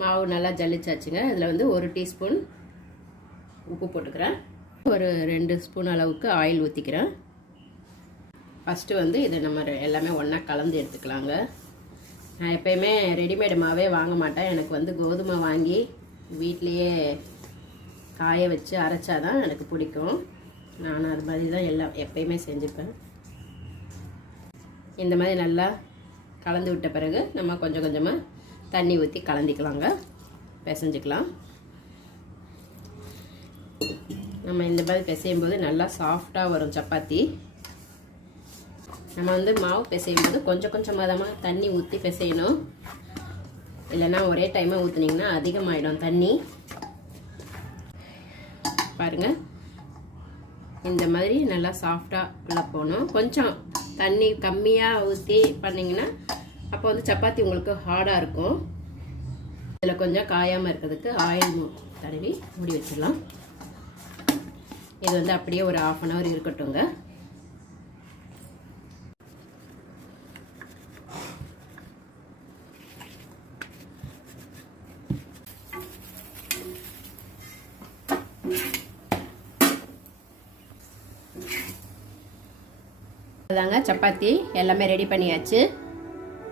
மாவு நல்லா ஜல்லிச்சாச்சுங்க. இதில் வந்து 1 டீஸ்பூன் உப்பு போட்டுக்கிறேன். ஒரு 2 ஸ்பூன் அளவுக்கு ஆயில் ஊற்றிக்கிறேன். ஃபஸ்ட்டு வந்து இதை நம்ம எல்லாமே ஒன்றா கலந்து எடுத்துக்கலாங்க. நான் எப்போயுமே ரெடிமேடு மாவே வாங்க மாட்டேன். எனக்கு வந்து கோதுமை வாங்கி வீட்லேயே காய வச்சு அரைச்சாதான் எனக்கு பிடிக்கும். நான் அது மாதிரி தான் எப்பயுமே செஞ்சுப்பேன். இந்த மாதிரி நல்லா கலந்து விட்ட பிறகு நம்ம கொஞ்சம் கொஞ்சமாக தண்ணி ஊற்றி கலந்துக்கலாங்க, பிசைஞ்சிக்கலாம். நம்ம இந்த மாதிரி பிசையும் போது நல்லா சாஃப்டாக வரும் சப்பாத்தி. நம்ம வந்து மாவு பிசையும் போது கொஞ்சம் கொஞ்சமாக தண்ணி ஊற்றி பிசையணும். இல்லைன்னா ஒரே டைமாக ஊற்றுனீங்கன்னா அதிகமாகிடும் தண்ணி. பாருங்கள், இந்த மாதிரி நல்லா சாஃப்டாக உள்ள போகணும். கொஞ்சம் தண்ணி கம்மியாக ஊற்றி பண்ணிங்கன்னா அப்போ வந்து சப்பாத்தி உங்களுக்கு ஹார்டாக இருக்கும். இதில் கொஞ்சம் காயாமல் இருக்கிறதுக்கு ஆயில் தடவி மூடி வச்சிடலாம். இது வந்து அப்படியே ஒரு 1/2 அன் ஹவர் இருக்கட்டுங்க. அதாங்க சப்பாத்தி எல்லாமே ரெடி பண்ணியாச்சு.